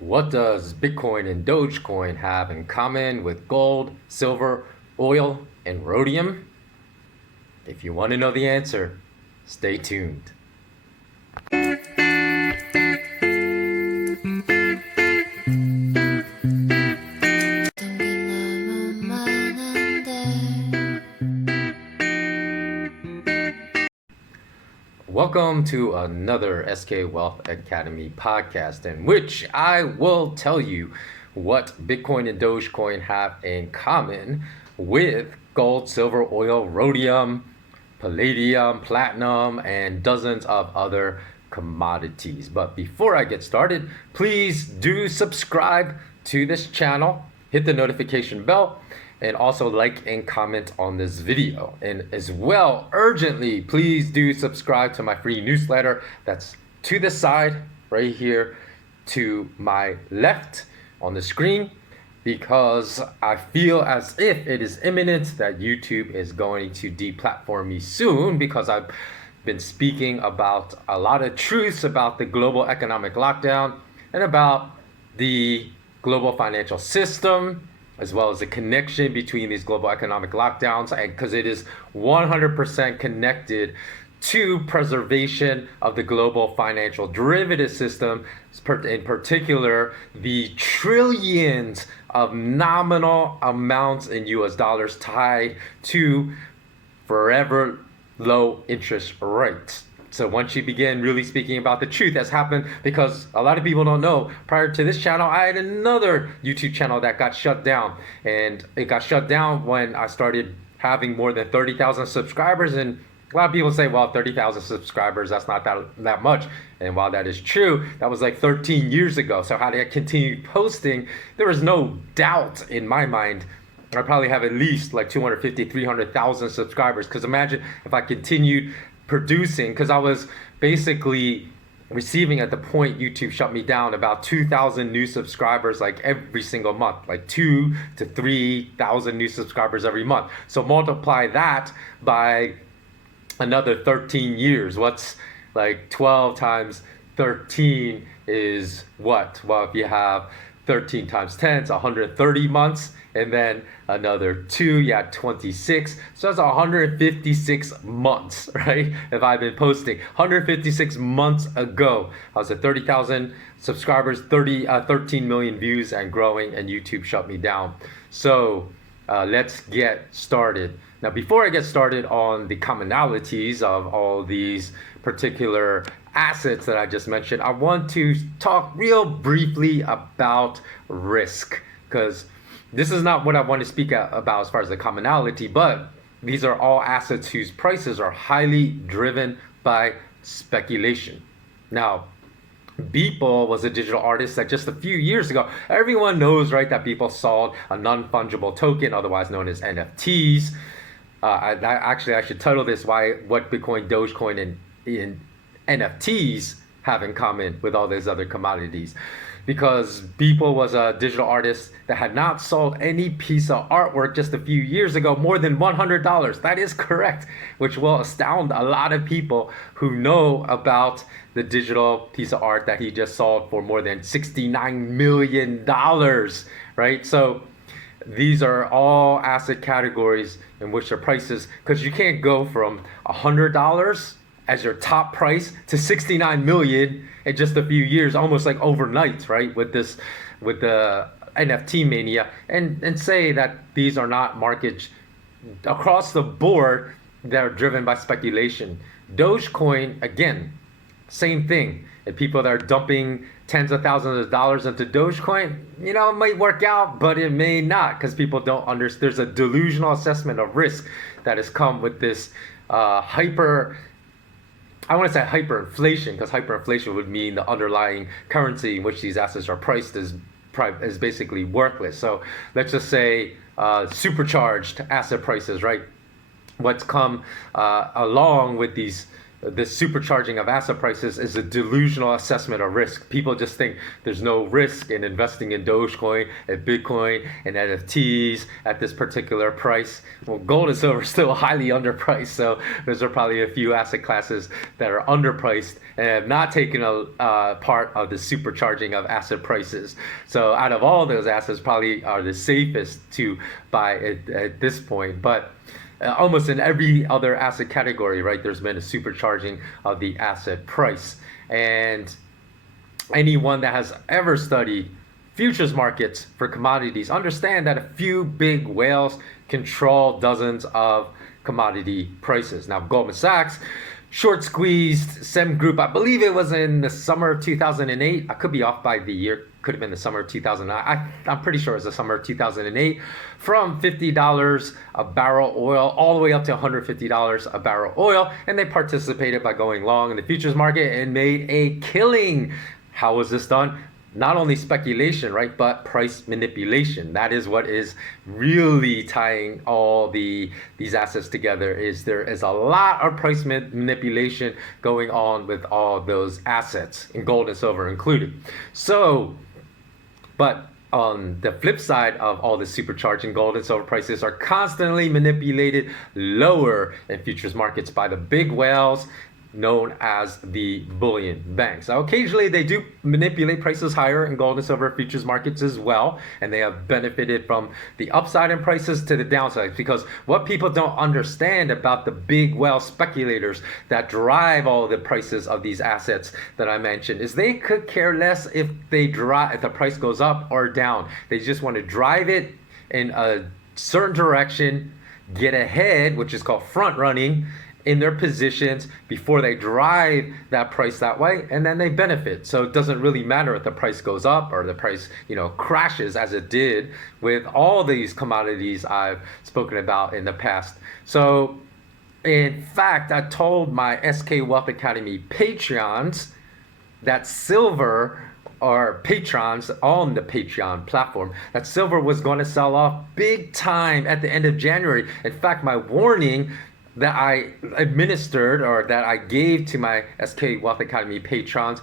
What does Bitcoin and Dogecoin have in common with gold, silver, oil, and rhodium? If you want to know the answer, stay tuned. Welcome to another SK Wealth Academy podcast, in which I will tell you what Bitcoin and Dogecoin have in common with gold, silver, oil, rhodium, palladium, platinum, and dozens of other commodities. But before I get started, please do subscribe to this channel, hit the notification bell, and also like and comment on this video. And as well, urgently, please do subscribe to my free newsletter that's to the side right here to my left on the screen, because I feel as if it is imminent that YouTube is going to deplatform me soon, because I've been speaking about a lot of truths about the global economic lockdown and about the global financial system, as well as the connection between these global economic lockdowns, and because it is 100% connected to preservation of the global financial derivative system, in particular, the trillions of nominal amounts in US dollars tied to forever low interest rates. So once you begin really speaking about the truth that's happened, because a lot of people don't know, prior to this channel, I had another YouTube channel that got shut down. And it got shut down when I started having more than 30,000 subscribers. And a lot of people say, well, 30,000 subscribers, that's not that much. And while that is true, that was like 13 years ago. So how did I continue posting? There was no doubt in my mind I probably have at least like 250, 300,000 subscribers. Because imagine if I continued producing, because I was basically receiving, at the point YouTube shut me down, about 2,000 new subscribers like every single month, like 2,000 to 3,000 new subscribers every month. So multiply that by another 13 years. What's like 12 times 13 is what? Well, if you have 13 times 10, it's 130 months, and then another 2, yeah, 26. So that's 156 months, right? If I've been posting 156 months ago, I was at 30,000 subscribers, 13 million views and growing, and YouTube shut me down. So let's get started. Now, before I get started on the commonalities of all these particular assets that I just mentioned, I want to talk real briefly about risk, because this is not what I want to speak about as far as the commonality, but these are all assets whose prices are highly driven by speculation. Now, Beeple was a digital artist that just a few years ago, everyone knows, right, that Beeple sold a non-fungible token, otherwise known as NFTs. I should title this what Bitcoin, Dogecoin, and NFTs have in common with all these other commodities. Because Beeple was a digital artist that had not sold any piece of artwork just a few years ago more than $100. That is correct, which will astound a lot of people who know about the digital piece of art that he just sold for more than $69 million, right? So these are all asset categories in which their prices, because you can't go from $100 as your top price to 69 million in just a few years, almost like overnight, right? With the NFT mania, and say that these are not markets across the board that are driven by speculation. Dogecoin, again, same thing. And people that are dumping tens of thousands of dollars into Dogecoin, it might work out, but it may not, because people don't understand. There's a delusional assessment of risk that has come with this I want to say hyperinflation, because hyperinflation would mean the underlying currency in which these assets are priced is basically worthless. So let's just say supercharged asset prices, right? What's come along with these this supercharging of asset prices is a delusional assessment of risk. People just think there's no risk in investing in Dogecoin and Bitcoin and NFTs at this particular price. Well, gold and silver are still highly underpriced, so those are probably a few asset classes that are underpriced and have not taken a part of the supercharging of asset prices. So out of all those assets, probably are the safest to buy at this point. But almost in every other asset category, right, there's been a supercharging of the asset price. And anyone that has ever studied futures markets for commodities understand that a few big whales control dozens of commodity prices. Now, Goldman Sachs short squeezed SEM Group, I believe it was in the summer of 2008. I could be off by the year. Could have been the summer of 2009. I'm pretty sure it was the summer of 2008, from $50 a barrel oil all the way up to $150 a barrel oil. And they participated by going long in the futures market and made a killing. How was this done? Not only speculation, right, but price manipulation. That is what is really tying all these assets together. Is there is a lot of price manipulation going on with all those assets, in gold and silver included. So, but on the flip side of all this supercharging, gold and silver prices are constantly manipulated lower in futures markets by the big whales known as the bullion banks. Now, occasionally they do manipulate prices higher in gold and silver futures markets as well, and they have benefited from the upside in prices to the downside, because what people don't understand about the big whale speculators that drive all the prices of these assets that I mentioned is they could care less if the price goes up or down. They just want to drive it in a certain direction, get ahead, which is called front running, in their positions before they drive that price that way, and then they benefit. So it doesn't really matter if the price goes up or the price, crashes, as it did with all these commodities I've spoken about in the past. So in fact, I told my SK Wealth Academy Patreons that silver, or patrons on the Patreon platform, that silver was going to sell off big time at the end of January. In fact, my warning that I administered, or that I gave to my SK Wealth Academy patrons,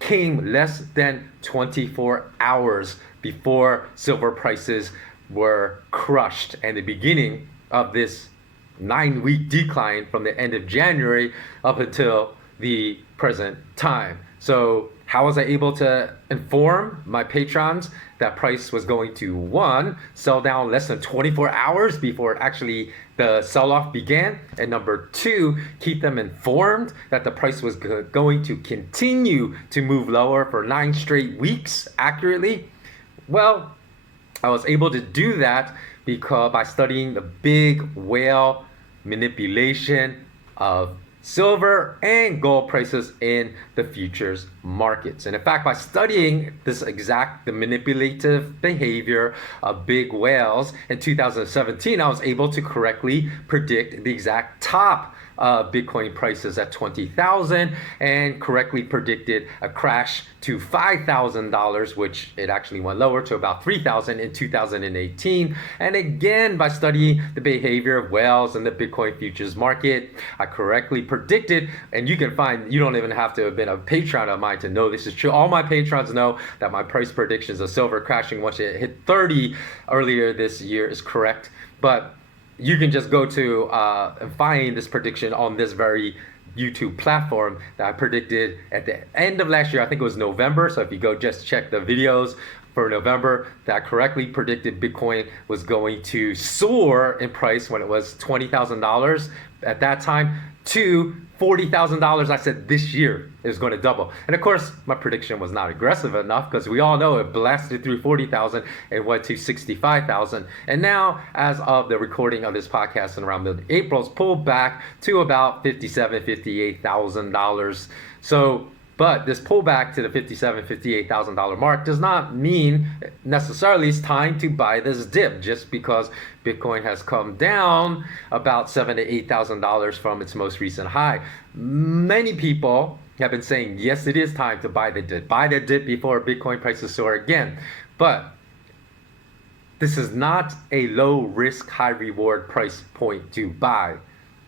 came less than 24 hours before silver prices were crushed, and the beginning of this 9-week decline from the end of January up until the present time. So how was I able to inform my patrons that price was going to, one, sell down less than 24 hours before actually the sell-off began, and number two, keep them informed that the price was going to continue to move lower for 9 straight weeks accurately? Well, I was able to do that because by studying the big whale manipulation of silver and gold prices in the futures markets. And in fact, by studying the manipulative behavior of big whales in 2017, I was able to correctly predict the exact top Bitcoin prices at 20,000 and correctly predicted a crash to $5,000, which it actually went lower to about 3,000 in 2018. And again, by studying the behavior of whales in the Bitcoin futures market, I correctly predicted, and you can find, you don't even have to have been a patron of mine to know this is true. All my patrons know that my price predictions of silver crashing once it hit 30 earlier this year is correct. But you can just go to find this prediction on this very YouTube platform that I predicted at the end of last year. I think it was November. So if you go just check the videos for November, that correctly predicted Bitcoin was going to soar in price when it was $20,000 at that time to $40,000. I said this year it was going to double. And of course, my prediction was not aggressive enough, because we all know it blasted through 40,000 and went to 65,000. And now, as of the recording of this podcast in around mid-April, it's pulled back to about $57,000, $58,000. So, but this pullback to the $57,000, $58,000 mark does not mean necessarily it's time to buy this dip, just because Bitcoin has come down about $7,000 to $8,000 from its most recent high. Many people have been saying, yes, it is time to buy the dip before Bitcoin prices soar again. But this is not a low risk, high reward price point to buy.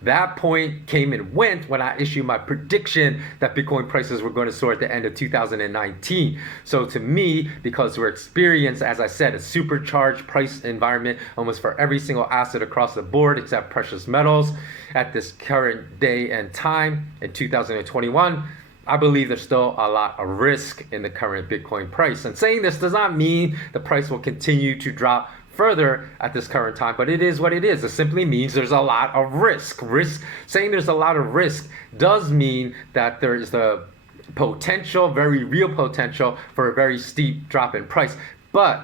That point came and went when I issued my prediction that Bitcoin prices were going to soar at the end of 2019. So to me, because we're experienced, as I said, a supercharged price environment almost for every single asset across the board except precious metals at this current day and time in 2021, I believe there's still a lot of risk in the current Bitcoin price. And saying this does not mean the price will continue to drop further at this current time, but it is what it is. It simply means there's a lot of risk. Saying there's a lot of risk does mean that there is the potential, very real potential, for a very steep drop in price. But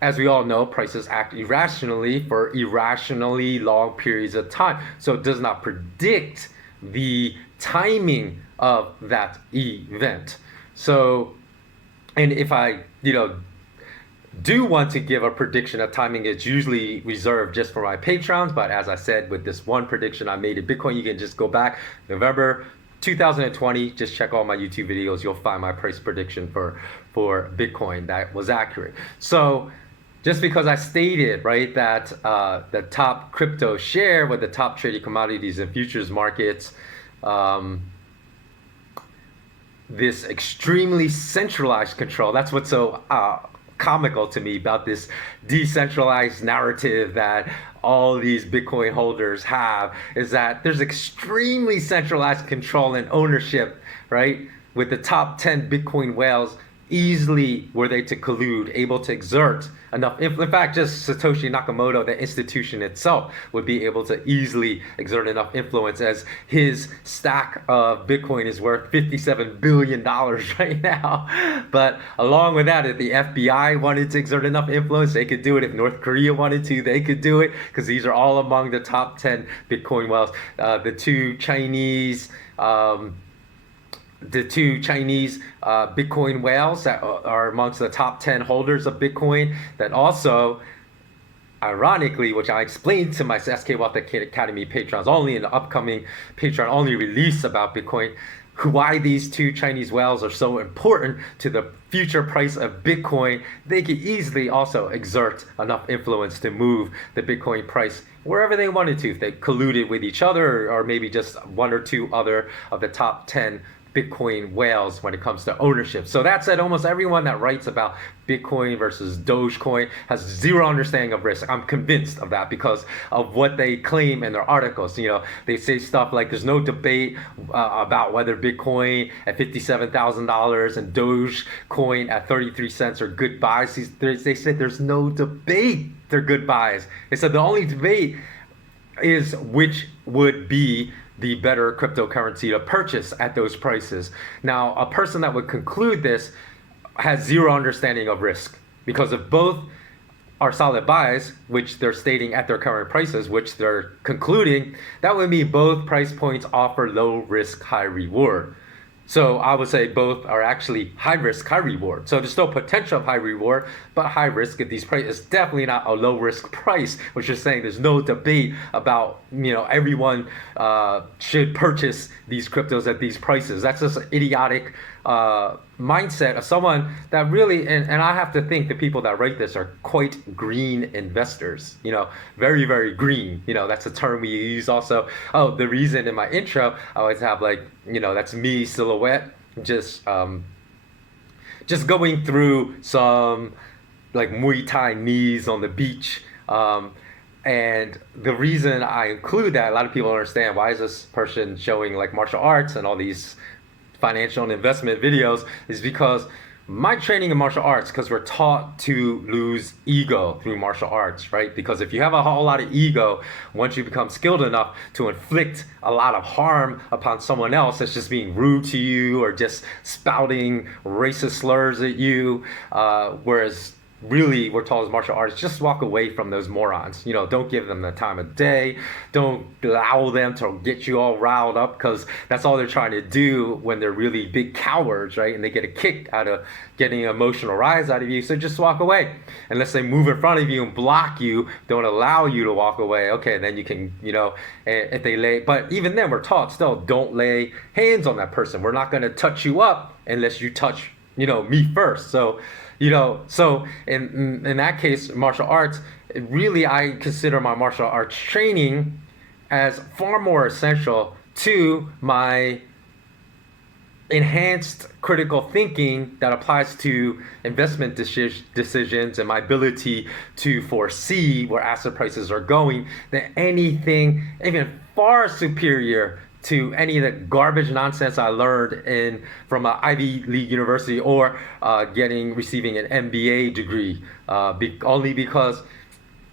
as we all know, prices act irrationally for irrationally long periods of time. So it does not predict the timing of that event. So, and if I, do want to give a prediction of timing, it's usually reserved just for my patrons. But as I said, with this one prediction I made in Bitcoin, you can just go back November 2020, just check all my YouTube videos. You'll find my price prediction for Bitcoin that was accurate. So just because I stated, right, that the top crypto share with the top traded commodities and futures markets, this extremely centralized control, that's what's so comical to me about this decentralized narrative that all these Bitcoin holders have, is that there's extremely centralized control and ownership, right? With the top 10 Bitcoin whales easily, were they to collude, able to exert enough influence. In fact, just Satoshi Nakamoto, the institution itself, would be able to easily exert enough influence, as his stack of Bitcoin is worth $57 billion right now. But along with that, if the FBI wanted to exert enough influence, they could do it. If North Korea wanted to, they could do it, because these are all among the top 10 Bitcoin whales. The two Chinese Bitcoin whales that are amongst the top 10 holders of Bitcoin, that also, ironically, which I explained to my SK Wealth Academy patrons only in the upcoming Patreon only release about Bitcoin, why these two Chinese whales are so important to the future price of Bitcoin. They could easily also exert enough influence to move the Bitcoin price wherever they wanted to, if they colluded with each other, or maybe just one or two other of the top 10 Bitcoin whales when it comes to ownership. So that said, almost everyone that writes about Bitcoin versus Dogecoin has zero understanding of risk. I'm convinced of that because of what they claim in their articles. They say stuff like there's no debate about whether Bitcoin at $57,000 and Dogecoin at 33 cents are good buys. They said there's no debate they're good buys. They said the only debate is which would be the better cryptocurrency to purchase at those prices. Now, a person that would conclude this has zero understanding of risk, because if both are solid buys, which they're stating at their current prices, which they're concluding, that would mean both price points offer low risk, high reward. So I would say both are actually high risk, high reward. So there's still potential of high reward, but high risk at these prices. It's definitely not a low risk price, which is saying there's no debate about, everyone should purchase these cryptos at these prices. That's just an idiotic mindset of someone that really, and I have to think the people that write this are quite green investors, very, very green. That's a term we use also. Oh, the reason in my intro, I always have that's me silhouette, just going through some Muay Thai knees on the beach. And the reason I include that, a lot of people don't understand, why is this person showing martial arts and all these financial and investment videos, is because my training in martial arts, because we're taught to lose ego through martial arts, right? Because if you have a whole lot of ego, once you become skilled enough to inflict a lot of harm upon someone else that's just being rude to you or just spouting racist slurs at you, whereas really we're taught as martial artists, just walk away from those morons. Don't give them the time of day. Don't allow them to get you all riled up, because that's all they're trying to do when they're really big cowards, right? And they get a kick out of getting an emotional rise out of you. So just walk away. Unless they move in front of you and block you, don't allow you to walk away. Okay, then you can, if they lay, but even then we're taught still, don't lay hands on that person. We're not going to touch you up unless you touch, me first. So, so in that case, martial arts, really I consider my martial arts training as far more essential to my enhanced critical thinking that applies to investment decisions and my ability to foresee where asset prices are going than anything even far superior to any of the garbage nonsense I learned from an Ivy League university or receiving an MBA degree, only because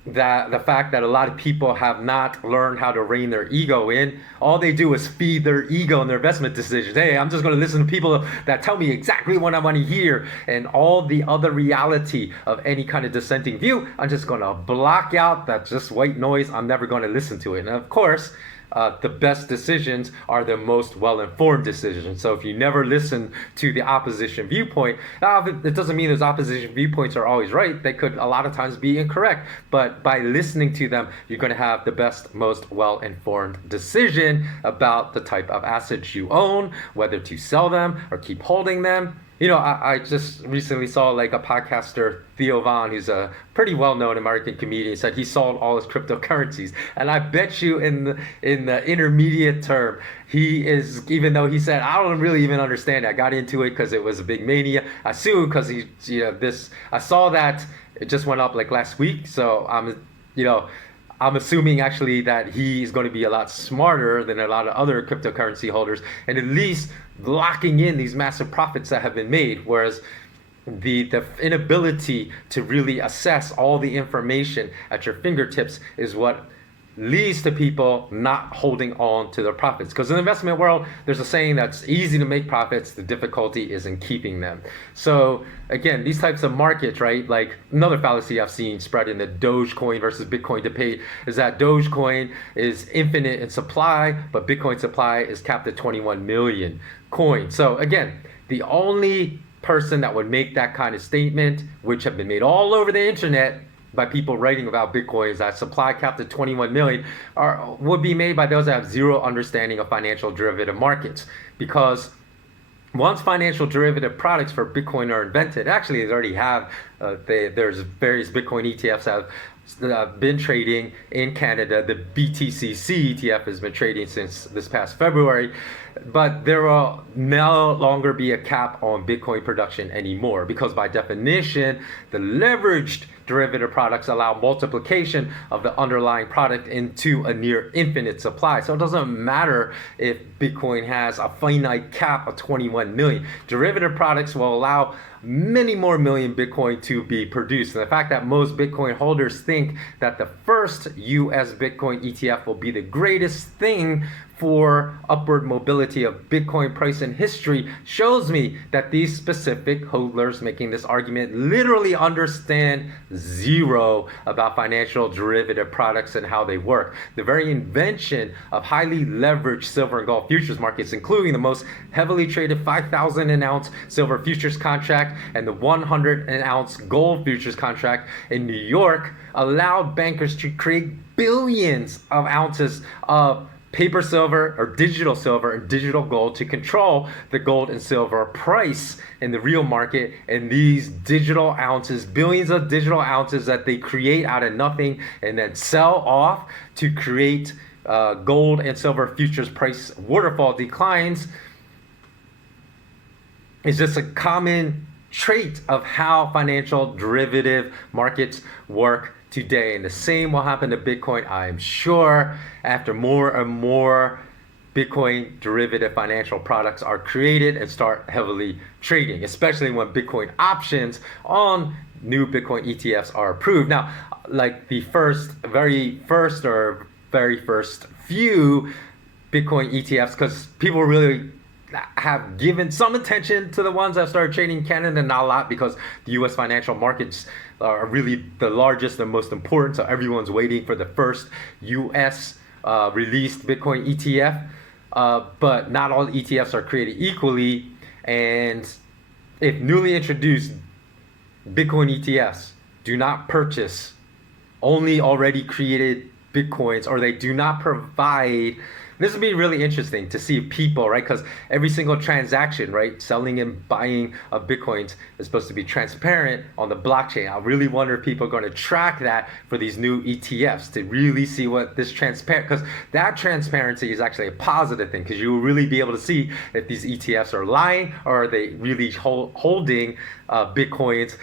that the fact that a lot of people have not learned how to rein their ego in. All they do is feed their ego in their investment decisions. Hey, I'm just going to listen to people that tell me exactly what I want to hear, and all the other reality of any kind of dissenting view, I'm just going to block out. That's just white noise. I'm never going to listen to it. And of course, the best decisions are the most well-informed decisions. So if you never listen to the opposition viewpoint, it doesn't mean those opposition viewpoints are always right. They could a lot of times be incorrect. But by listening to them, you're going to have the best, most well-informed decision about the type of assets you own, whether to sell them or keep holding them. I just recently saw like a podcaster, Theo Von, who's a pretty well-known American comedian, said he sold all his cryptocurrencies. And I bet you in the intermediate term, he is, even though he said, I don't really even understand it. I got into it because it was a big mania. I assume because I saw that it just went up like last week. So I'm assuming actually that he's going to be a lot smarter than a lot of other cryptocurrency holders, and at least locking in these massive profits that have been made. Whereas the inability to really assess all the information at your fingertips is what leads to people not holding on to their profits. Because in the investment world, there's a saying that's easy to make profits, the difficulty is in keeping them. So again, these types of markets, right? Like another fallacy I've seen spread in the Dogecoin versus Bitcoin debate is that Dogecoin is infinite in supply, but Bitcoin supply is capped at 21 million coins. So again, the only person that would make that kind of statement, which have been made all over the internet by people writing about Bitcoin, is that supply capped at 21 million would be made by those that have zero understanding of financial derivative markets. Because once financial derivative products for Bitcoin are invented, actually they already have, there's various Bitcoin ETFs that have been trading in Canada. The BTC ETF has been trading since this past February, but there will no longer be a cap on Bitcoin production anymore, because by definition, the leveraged derivative products allow multiplication of the underlying product into a near infinite supply. So it doesn't matter if Bitcoin has a finite cap of 21 million. Derivative products will allow many more million Bitcoin to be produced. And the fact that most Bitcoin holders think that the first US Bitcoin ETF will be the greatest thing for upward mobility of Bitcoin price in history shows me that these specific holders making this argument literally understand zero about financial derivative products and how they work. The very invention of highly leveraged silver and gold futures markets, including the most heavily traded 5,000 an ounce silver futures contract and the 100 an ounce gold futures contract in New York, allowed bankers to create billions of ounces of paper silver or digital silver and digital gold to control the gold and silver price in the real market. And these digital ounces, billions of digital ounces that they create out of nothing and then sell off to create gold and silver futures price waterfall declines, is just a common trait of how financial derivative markets work today. And the same will happen to Bitcoin, I am sure, after more and more Bitcoin derivative financial products are created and start heavily trading, especially when Bitcoin options on new Bitcoin ETFs are approved. Now, like the very first few Bitcoin ETFs, because people really have given some attention to the ones that started trading in Canada, not a lot, because the US financial markets are really the largest and most important. So everyone's waiting for the first US released Bitcoin ETF. But not all ETFs are created equally. And if newly introduced Bitcoin ETFs do not purchase only already created Bitcoins, or they do not provide This would be really interesting to see people, right? Because every single transaction, right, selling and buying of Bitcoins is supposed to be transparent on the blockchain. I really wonder if people are going to track that for these new ETFs to really see what this transparent, because that transparency is actually a positive thing, because you will really be able to see if these ETFs are lying or are they really holding Bitcoins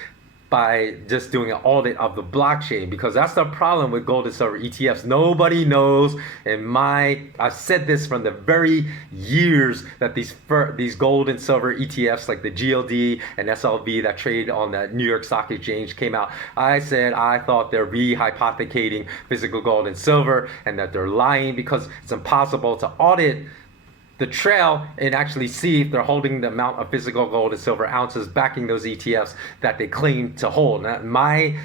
by just doing an audit of the blockchain, because that's the problem with gold and silver ETFs. Nobody knows. I've said this from the very years that these gold and silver ETFs like the GLD and SLV that trade on the New York Stock Exchange came out. I said I thought they're rehypothecating physical gold and silver and that they're lying, because it's impossible to audit the trail and actually see if they're holding the amount of physical gold and silver ounces backing those ETFs that they claim to hold. Now, my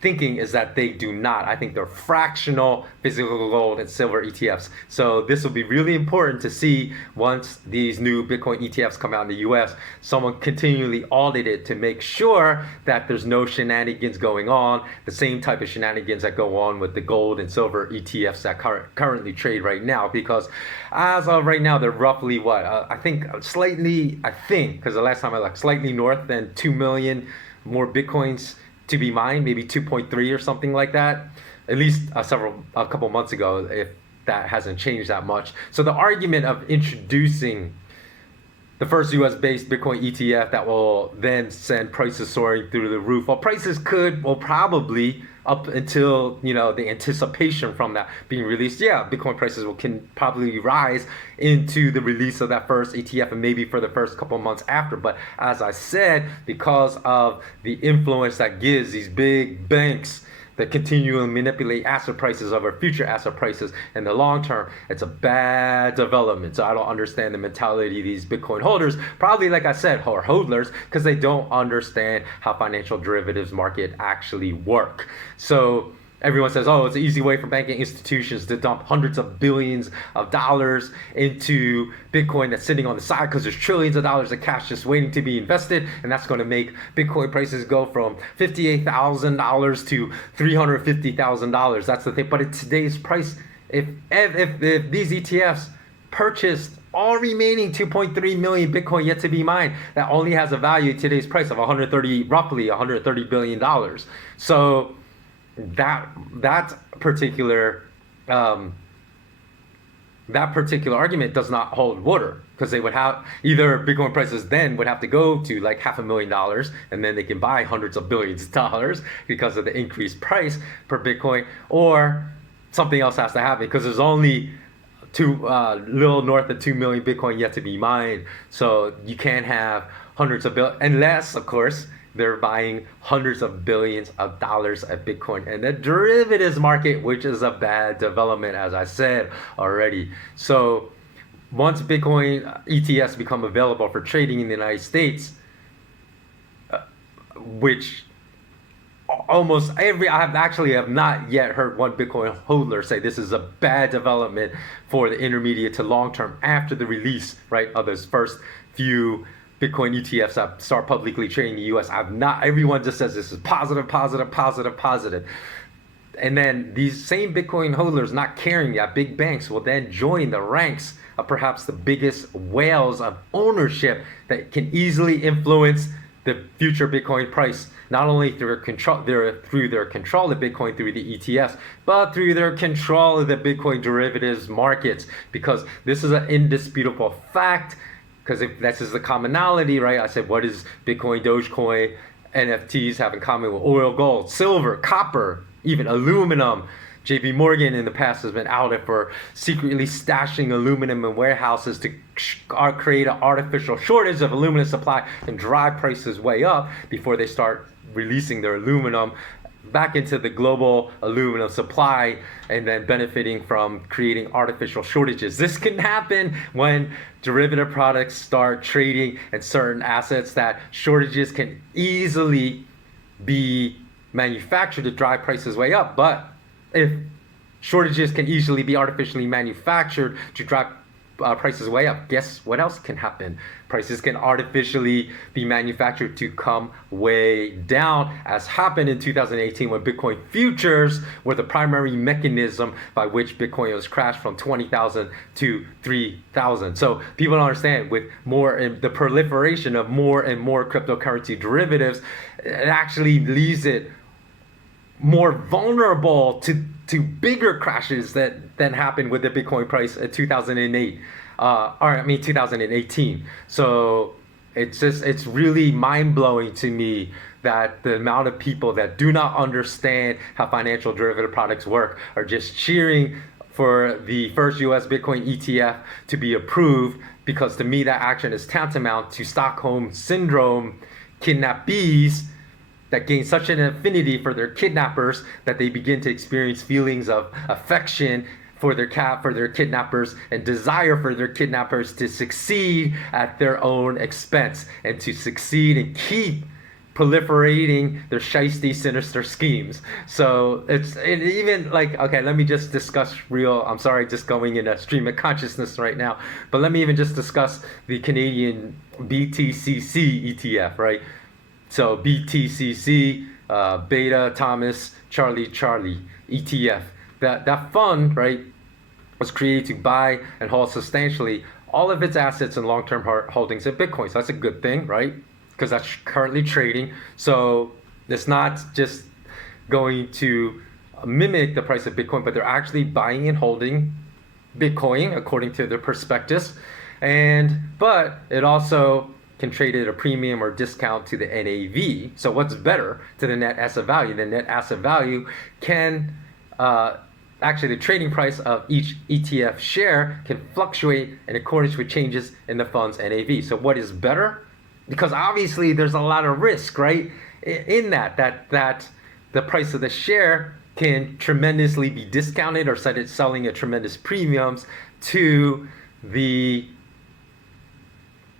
thinking is that they do not. I think they're fractional physical gold and silver ETFs. So this will be really important to see once these new Bitcoin ETFs come out in the US, someone continually audit it to make sure that there's no shenanigans going on, the same type of shenanigans that go on with the gold and silver ETFs that currently trade right now. Because as of right now, they're roughly I think, because the last time I looked, slightly north than 2 million more Bitcoins to be mined, maybe 2.3 or something like that, at least a couple months ago, if that hasn't changed that much. So the argument of introducing the first US-based Bitcoin ETF that will then send prices soaring through the roof, well, prices will probably, up until the anticipation from that being released, Bitcoin prices can probably rise into the release of that first ETF and maybe for the first couple months after. But as I said, because of the influence that gives these big banks that continually manipulate asset prices over future asset prices in the long term, it's a bad development. So I don't understand the mentality of these Bitcoin holders, probably like I said, or hodlers, because they don't understand how financial derivatives market actually work. So everyone says, oh, it's an easy way for banking institutions to dump hundreds of billions of dollars into Bitcoin that's sitting on the side because there's trillions of dollars of cash just waiting to be invested. And that's going to make Bitcoin prices go from $58,000 to $350,000. That's the thing. But at today's price, if these ETFs purchased all remaining 2.3 million Bitcoin yet to be mined, that only has a value at today's price of roughly $130 billion. So that particular argument does not hold water, because they would have either Bitcoin prices then would have to go to like $500,000 and then they can buy hundreds of billions of dollars because of the increased price per Bitcoin, or something else has to happen because there's only little north of 2 million Bitcoin yet to be mined. So you can't have hundreds of billions, unless of course they're buying hundreds of billions of dollars of Bitcoin in the derivatives market, which is a bad development, as I said already. So once Bitcoin ETFs become available for trading in the United States, which I have not yet heard one Bitcoin holder say this is a bad development for the intermediate to long term after the release, right, of those first few Bitcoin ETFs that start publicly trading in the US. Everyone just says this is positive. And then these same Bitcoin holders, not caring that big banks will then join the ranks of perhaps the biggest whales of ownership that can easily influence the future Bitcoin price, not only through their control of Bitcoin through the ETFs, but through their control of the Bitcoin derivatives markets, because this is an indisputable fact. Because if this is the commonality, right? I said, what does Bitcoin, Dogecoin, NFTs have in common with oil, gold, silver, copper, even aluminum? JP Morgan in the past has been outed for secretly stashing aluminum in warehouses to create an artificial shortage of aluminum supply and drive prices way up before they start releasing their aluminum back into the global aluminum supply and then benefiting from creating artificial shortages. This can happen when derivative products start trading in certain assets that shortages can easily be manufactured to drive prices way up. But if shortages can easily be artificially manufactured to drive prices way up, guess what else can happen? Prices can artificially be manufactured to come way down, as happened in 2018 when Bitcoin futures were the primary mechanism by which Bitcoin was crashed from 20,000 to 3,000. So people don't understand, with the proliferation of more and more cryptocurrency derivatives, it actually leaves it more vulnerable to bigger crashes than happened with the Bitcoin price in 2018. So it's really mind-blowing to me that the amount of people that do not understand how financial derivative products work are just cheering for the first US Bitcoin ETF to be approved, because to me that action is tantamount to Stockholm Syndrome kidnappees that gain such an affinity for their kidnappers that they begin to experience feelings of affection for their kidnappers, and desire for their kidnappers to succeed at their own expense, and to succeed and keep proliferating their shiesty, sinister schemes. So even like, okay, let me just discuss I'm sorry, just going in a stream of consciousness right now, but let me even just discuss the Canadian BTCC ETF, right? So BTCC, Beta Thomas Charlie ETF. That fund, right, was created to buy and hold substantially all of its assets and long-term holdings in Bitcoin. So that's a good thing, right? Because that's currently trading. So it's not just going to mimic the price of Bitcoin, but they're actually buying and holding Bitcoin according to their prospectus. But it also can trade at a premium or discount to the NAV. So what's better to the net asset value? The net asset value can actually, the trading price of each ETF share can fluctuate in accordance with changes in the fund's NAV. So what is better? Because obviously there's a lot of risk, right? In that the price of the share can tremendously be discounted or selling at tremendous premiums to the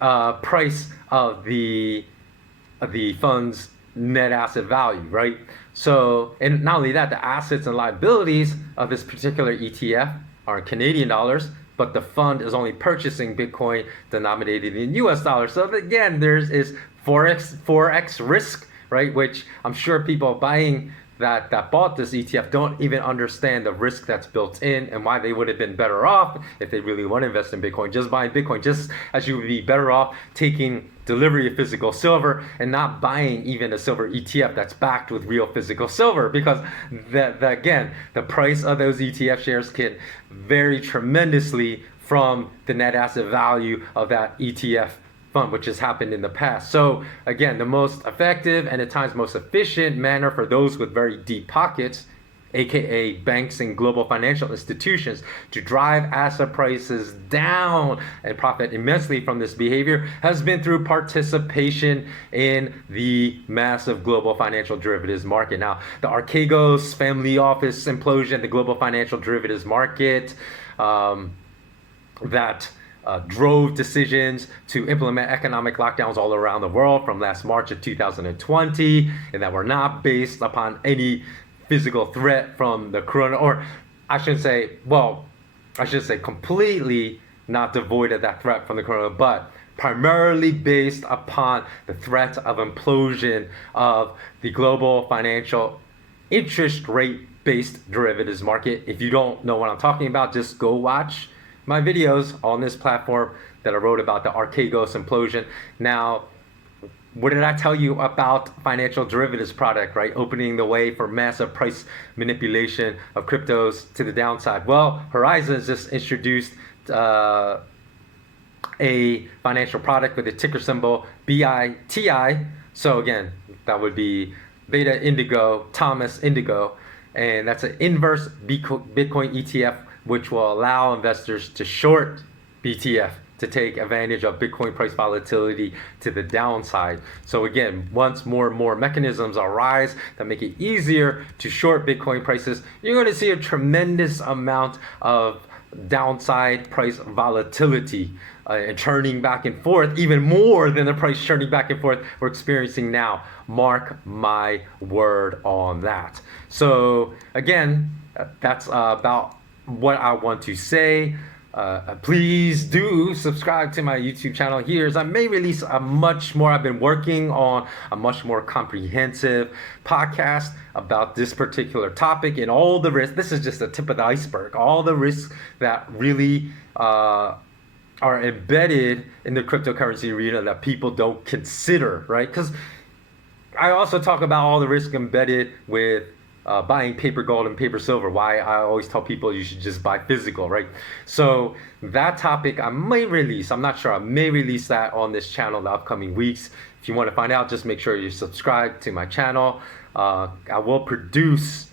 price of the fund's net asset value, right? So, and not only that, the assets and liabilities of this particular ETF are in Canadian dollars, but the fund is only purchasing Bitcoin denominated in US dollars. So again, there's forex risk, right? Which I'm sure people buying that bought this ETF don't even understand the risk that's built in, and why they would have been better off if they really want to invest in Bitcoin, just buying Bitcoin, just as you would be better off taking delivery of physical silver and not buying even a silver ETF that's backed with real physical silver, because again, the price of those ETF shares can vary tremendously from the net asset value of that ETF fund, which has happened in the past. So again, the most effective and at times most efficient manner for those with very deep pockets, aka banks and global financial institutions, to drive asset prices down and profit immensely from this behavior has been through participation in the massive global financial derivatives market. Now, the Archegos family office implosion, the global financial derivatives market, that drove decisions to implement economic lockdowns all around the world from last March of 2020, and that were not based upon any physical threat from the corona, or I should say completely not devoid of that threat from the corona, but primarily based upon the threat of implosion of the global financial interest rate based derivatives market. If you don't know what I'm talking about, just go watch my videos on this platform that I wrote about the Archegos implosion. Now, what did I tell you about financial derivatives product, right? Opening the way for massive price manipulation of cryptos to the downside. Well, Horizon has just introduced a financial product with a ticker symbol BITI. So again, that would be Beta Indigo, Thomas Indigo, and that's an inverse Bitcoin ETF, which will allow investors to short BTF to take advantage of Bitcoin price volatility to the downside. So again, once more and more mechanisms arise that make it easier to short Bitcoin prices, you're going to see a tremendous amount of downside price volatility and churning back and forth, even more than the price churning back and forth we're experiencing now. Mark my word on that. So again, that's about what I want to say. please do subscribe to my YouTube channel here, as I may release a much more. I've been working on a much more comprehensive podcast about this particular topic and all the risks. This is just the tip of the iceberg. All the risks that really are embedded in the cryptocurrency arena that people don't consider, right? Because I also talk about all the risk embedded with buying paper gold and paper silver. Why I always tell people you should just buy physical, right? So that topic I may release. I'm not sure. I may release that on this channel in the upcoming weeks. If you want to find out, just make sure you subscribe to my channel. I will produce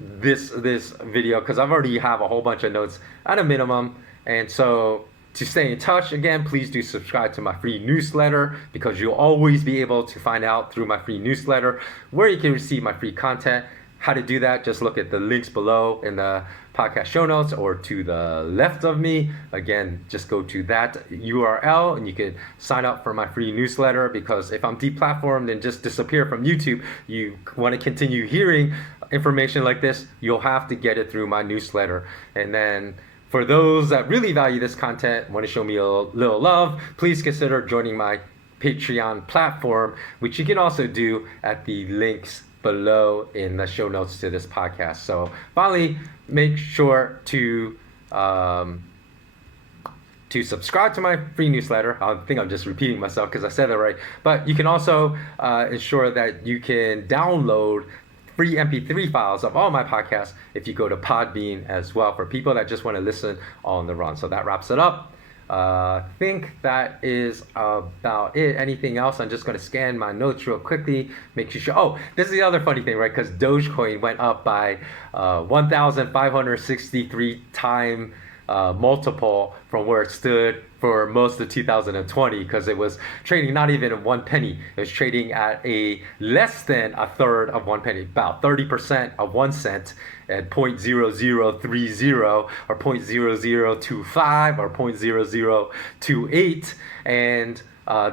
this video because I've already have a whole bunch of notes at a minimum, and so to stay in touch, again, please do subscribe to my free newsletter, because you'll always be able to find out through my free newsletter where you can receive my free content. How to do that, just look at the links below in the podcast show notes, or to the left of me. Again, just go to that URL and you can sign up for my free newsletter, because if I'm deplatformed and just disappear from YouTube, you want to continue hearing information like this, you'll have to get it through my newsletter. And then for those that really value this content, want to show me a little love, please consider joining my Patreon platform, which you can also do at the links below in the show notes to this podcast. So finally, make sure to subscribe to my free newsletter. I think I'm just repeating myself because I said that right. But you can also ensure that you can download free MP3 files of all my podcasts if you go to Podbean as well, for people that just want to listen on the run. So that wraps it up. I think that is about it. Anything else? I'm just going to scan my notes real quickly, make sure. Oh, this is the other funny thing, right? Because Dogecoin went up by 1,563 time multiple from where it stood for most of 2020, because it was trading not even at 1 penny. It was trading at a less than a third of 1 penny, about 30% of 1 cent, at 0.0030 or 0.0025 or 0.0028 and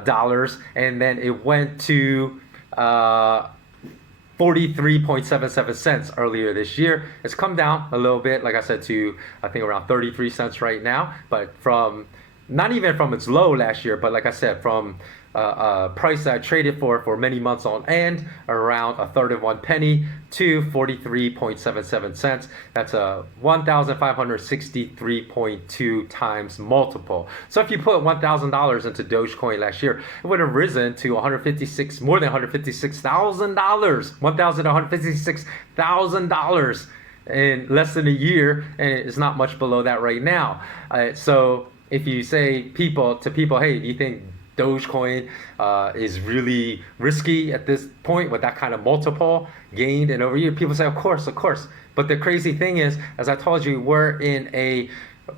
dollars, and then it went to 43.77 cents earlier this year. It's come down a little bit, like I said, to I think around 33 cents right now, but from not even from its low last year, but like I said, from a price that I traded for many months on end, around a third of 1 penny, to 43.77 cents. That's a 1,563.2 times multiple. So if you put $1,000 into Dogecoin last year, it would have risen to more than $156,000, $1,156,000 in less than a year, and it's not much below that right now. So if you say to people, hey, do you think Dogecoin is really risky at this point with that kind of multiple gained in over a year? People say, of course. But the crazy thing is, as I told you, we're in a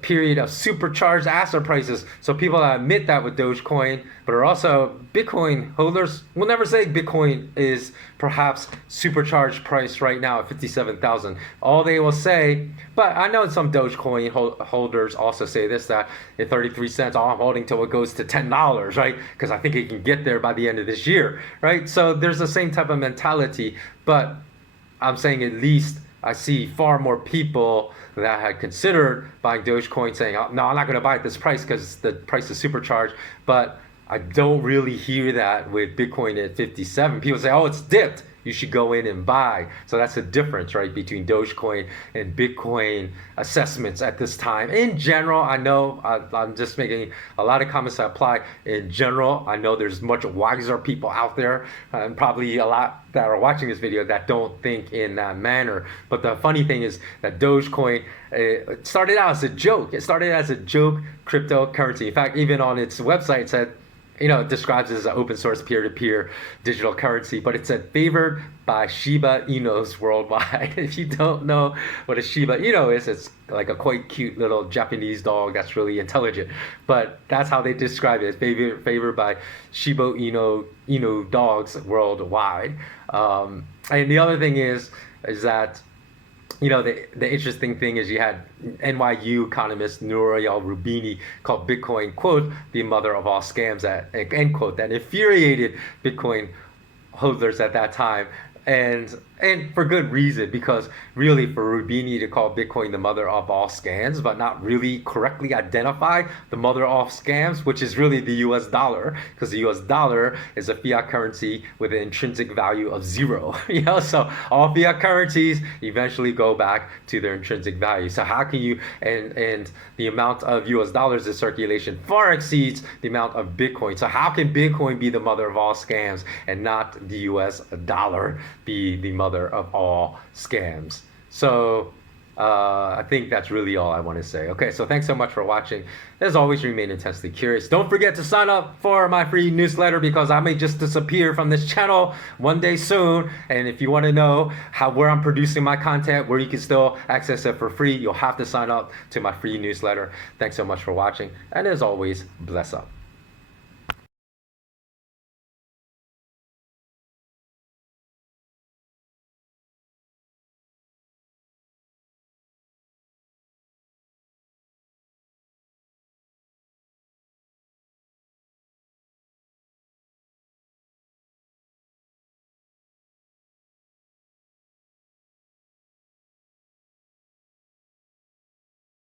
period of supercharged asset prices. So people that admit that with Dogecoin, but are also Bitcoin holders, will never say Bitcoin is perhaps supercharged price right now at 57,000. All they will say, but I know some Dogecoin holders also say this, that at 33 cents, I'm holding till it goes to $10, right? Because I think it can get there by the end of this year, right? So there's the same type of mentality, but I'm saying at least I see far more people that had considered buying Dogecoin saying, oh, no, I'm not going to buy at this price because the price is supercharged. But I don't really hear that with Bitcoin at 57. People say, oh, it's dipped, you should go in and buy. So that's the difference, right, between Dogecoin and Bitcoin assessments at this time. In general, I know I'm just making a lot of comments that apply. In general, I know there's much wiser people out there, and probably a lot that are watching this video that don't think in that manner. But the funny thing is that Dogecoin it started out as a joke. It started as a joke cryptocurrency. In fact, even on its website, it said, it describes it as an open source peer-to-peer digital currency, but it said favored by Shiba Inus worldwide. If you don't know what a Shiba Inu is, it's like a quite cute little Japanese dog that's really intelligent. But that's how they describe it. It's favored by Shiba Inu dogs worldwide. And the other thing is that the interesting thing is you had NYU economist Nouriel Roubini called Bitcoin, quote, the mother of all scams, end quote, that infuriated Bitcoin holders at that time. and for good reason, because really for Rubini to call Bitcoin the mother of all scams, but not really correctly identify the mother of scams, which is really the US dollar, because the US dollar is a fiat currency with an intrinsic value of zero. So all fiat currencies eventually go back to their intrinsic value. So how can you, and the amount of US dollars in circulation far exceeds the amount of Bitcoin. So how can Bitcoin be the mother of all scams and not the US dollar be the mother of all scams? So I think that's really all I want to say. Okay, so thanks so much for watching. As always, remain intensely curious. Don't forget to sign up for my free newsletter, because I may just disappear from this channel one day soon. And if you want to know where I'm producing my content, where you can still access it for free, you'll have to sign up to my free newsletter. Thanks so much for watching. And as always, bless up.